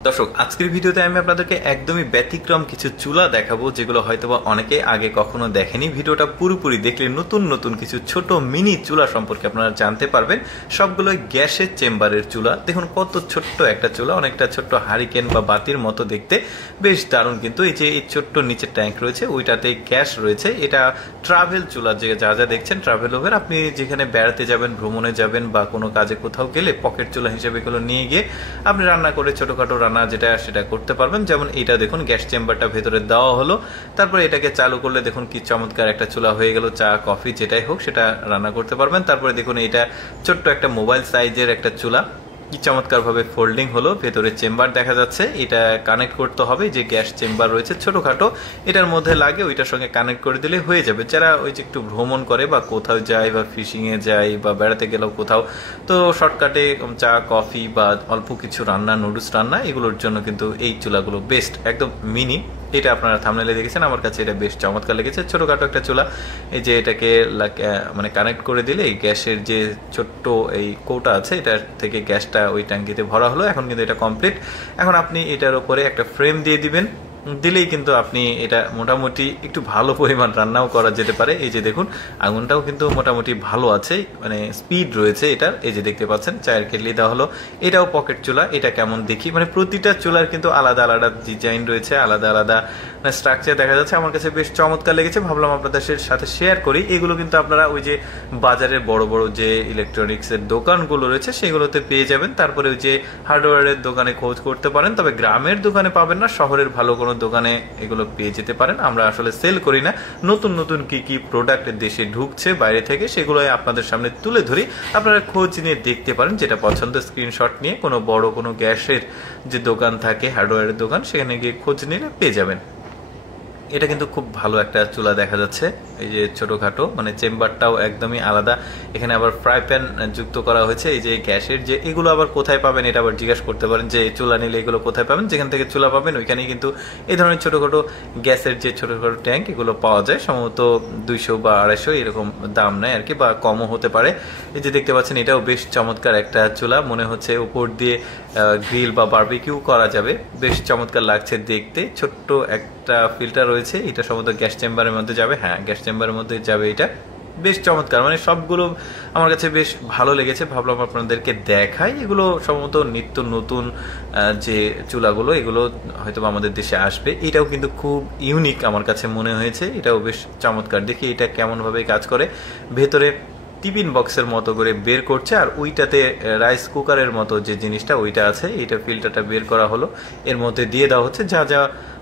দর্শক আজকের ভিডিওতে আমি আপনাদেরকে একদমই ব্যতিক্রম কিছু চুলা দেখাবো যেগুলো হয়তোবা অনেকে আগে কখনো দেখেনি। ভিডিওটা পুরোপুরি দেখলে নতুন নতুন কিছু ছোট মিনি চুলা সম্পর্কে আপনারা জানতে পারবেন। সবগুলো গ্যাসের চেম্বারের চুলা। দেখুন কত ছোট্ট একটা চুলা, অনেকটা ছোট্ট হারিকেন বা বাতির মতো দেখতে, বেশ দারুণ। কিন্তু এই যে এই ছোট্ট নিচের ট্যাঙ্ক রয়েছে ওইটাতে গ্যাস রয়েছে। এটা ট্রাভেল চুলা, যে যা যা দেখছেন ট্রাভেল ওভেন। আপনি যেখানে বেড়াতে যাবেন, ভ্রমণে যাবেন বা কোনো কাজে কোথাও গেলে পকেট চুলা হিসেবে এগুলো নিয়ে গিয়ে আপনি রান্না করে ছোটখাটো রান্না যেটা সেটা করতে পারবেন। যেমন এটা দেখুন গ্যাস চেম্বারটা ভেতরে দেওয়া হলো, তারপরে এটাকে চালু করলে দেখুন কি চমৎকার একটা চুলা হয়ে গেল। চা কফি যেটাই হোক সেটা রান্না করতে পারবেন। তারপরে দেখুন এটা ছোট্ট একটা মোবাইল সাইজের একটা চুলা, কি চমৎকার ভাবে ফোল্ডিং হলো। ভেতরে চেম্বার দেখা যাচ্ছে, এটা কানেক্ট করতে হবে। যে গ্যাস চেম্বার রয়েছে ছোটখাটো, এটার মধ্যে লাগে, ওইটার সঙ্গে কানেক্ট করে দিলে হয়ে যাবে। যারা ওই যে একটু ভ্রমণ করে বা কোথাও যায় বা ফিশিং এ যায় বা বেড়াতে গেলেও কোথাও, তো শর্টকাটে চা কফি বা অল্প কিছু রান্না, নুডলস রান্না, এগুলোর জন্য কিন্তু এই চুলাগুলো বেস্ট, একদম মিনি। এটা আপনারা থাম্বনেলে দেখেছেন, আমার কাছে এটা বেশ চমৎকার লেগেছে। ছোটখাটো একটা চুলা, এই যে এটাকে মানে কানেক্ট করে দিলে গ্যাসের যে ছোট্ট এই কৌটা আছে এটা থেকে গ্যাসটা ওই ট্যাঙ্কিতে ভরা হলো। এখন কিন্তু এটা কমপ্লিট। এখন আপনি এটার উপরে একটা ফ্রেম দিয়ে দিবেন, দিলেই কিন্তু আপনি এটা মোটামুটি একটু ভালো পরিমাণ রান্নাও করা যেতে পারে। এই যে দেখুন আগুনটাও কিন্তু মোটামুটি ভালো আছে, মানে স্পিড রয়েছে এটার। এই যে দেখতে পাচ্ছেন চায়ের কেটলি দেওয়া হলো। এটাও পকেট চুলা। এটা কেমন দেখি, মানে প্রতিটা চুলার কিন্তু আলাদা আলাদা ডিজাইন রয়েছে, আলাদা আলাদা স্ট্রাকচার দেখা যাচ্ছে। আমার কাছে বেশ চমৎকার লেগেছে, ভাবলাম আপনাদের সাথে শেয়ার করি। এগুলো কিন্তু আপনারা ওই যে বাজারের বড় বড় যে ইলেকট্রনিক্স এর দোকানগুলো রয়েছে সেগুলোতে পেয়ে যাবেন। তারপরে ওই যে হার্ডওয়্যারের দোকানে খোঁজ করতে পারেন, তবে গ্রামের দোকানে পাবেন না, শহরের ভালো কোনো দোকানে এগুলো পেয়ে যেতে পারেন। আমরা আসলে সেল করি না, নতুন নতুন কি কি প্রোডাক্ট দেশে ঢুকছে বাইরে থেকে সেগুলো আপনাদের সামনে তুলে ধরি। আপনারা খোঁজ নিয়ে দেখতে পারেন, যেটা পছন্দ স্ক্রিনশট নিয়ে কোনো বড় কোনো গ্যাসের যে দোকান থাকে, হার্ডওয়্যারের দোকান, সেখানে গিয়ে খোঁজ নিলে পেয়ে যাবেন। এটা কিন্তু খুব ভালো একটা চুলা দেখা যাচ্ছে। এই যে ছোটখাটো, মানে চেম্বারটাও একদমই আলাদা। এখানে আবার ফ্রাই প্যান যুক্ত করা হয়েছে। এই যে গ্যাসের যে এগুলো আবার কোথায় পাবেন, এটা আবার জিজ্ঞাসা করতে পারেন যে চুলা নিলে এগুলো কোথায় পাবেন। যেখান থেকে চুলা পাবেন ওইখানেই কিন্তু এই ধরনের ছোটখাটো গ্যাসের যে ছোটখাটো ট্যাঙ্ক এগুলো পাওয়া যায়। সম্ভবত 200 বা 250 এরকম দাম নেয় আর কি, বা কমও হতে পারে। এই যে দেখতে পাচ্ছেন এটাও বেশ চমৎকার একটা চুলা, মনে হচ্ছে উপর দিয়ে গ্রিল বা বারবিকিউ করা যাবে। বেশ চমৎকার লাগছে দেখতে। ছোট্ট একটা ফিল্টার রয়েছে, এটা সম্ভবত গ্যাস চেম্বারের মধ্যে যাবে। হ্যাঁ, গ্যাস চেম্বারের মধ্যে যাবে। এটা বেশ চমৎকার, মানে সবগুলো আমার কাছে বেশ ভালো লেগেছে, ভাবলাম আপনাদেরকে দেখাই। এগুলো সম্ভবত নিত্য নতুন যে চুলাগুলো, এগুলো হয়তো আমাদের দেশে আসবে। এটাও কিন্তু খুব ইউনিক আমার কাছে মনে হয়েছে, এটাও বেশ চমৎকার। দেখি এটা কেমন ভাবে কাজ করে। ভেতরে টিফিন বক্সের মতো করে বের করছে, আর ওইটাতে রাইস কুকারের মতো যে জিনিসটা ওইটা আছে, এইটা ফিল্টারটা বের করা হলো, এর মধ্যে দিয়ে দেওয়া হচ্ছে যা যা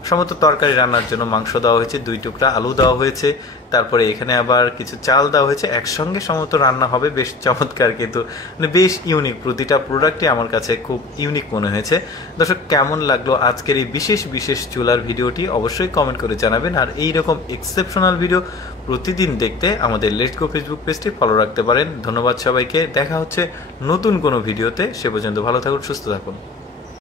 সম্ভবত তরকারি রান্নার জন্য। মাংস দেওয়া হয়েছে, 2 টুকরা আলু দেওয়া হয়েছে, তারপরে এখানে আবার কিছু চাল দেওয়া হয়েছে, একসঙ্গে সম্ভবত রান্না হবে। বেশ চমৎকার, কিন্তু মানে বেশ ইউনিক। প্রতিটা প্রোডাক্টই আমার কাছে খুব ইউনিক মনে হয়েছে। দর্শক কেমন লাগলো আজকের এই বিশেষ বিশেষ চুলার ভিডিওটি অবশ্যই কমেন্ট করে জানাবেন। আর এইরকম এক্সেপশনাল ভিডিও প্রতিদিন দেখতে আমাদের লেটস গো ফেসবুক পেজটি ফলো রাখতে পারেন। ধন্যবাদ সবাইকে, দেখা হচ্ছে নতুন কোনো ভিডিওতে। সে পর্যন্ত ভালো থাকুন, সুস্থ থাকুন।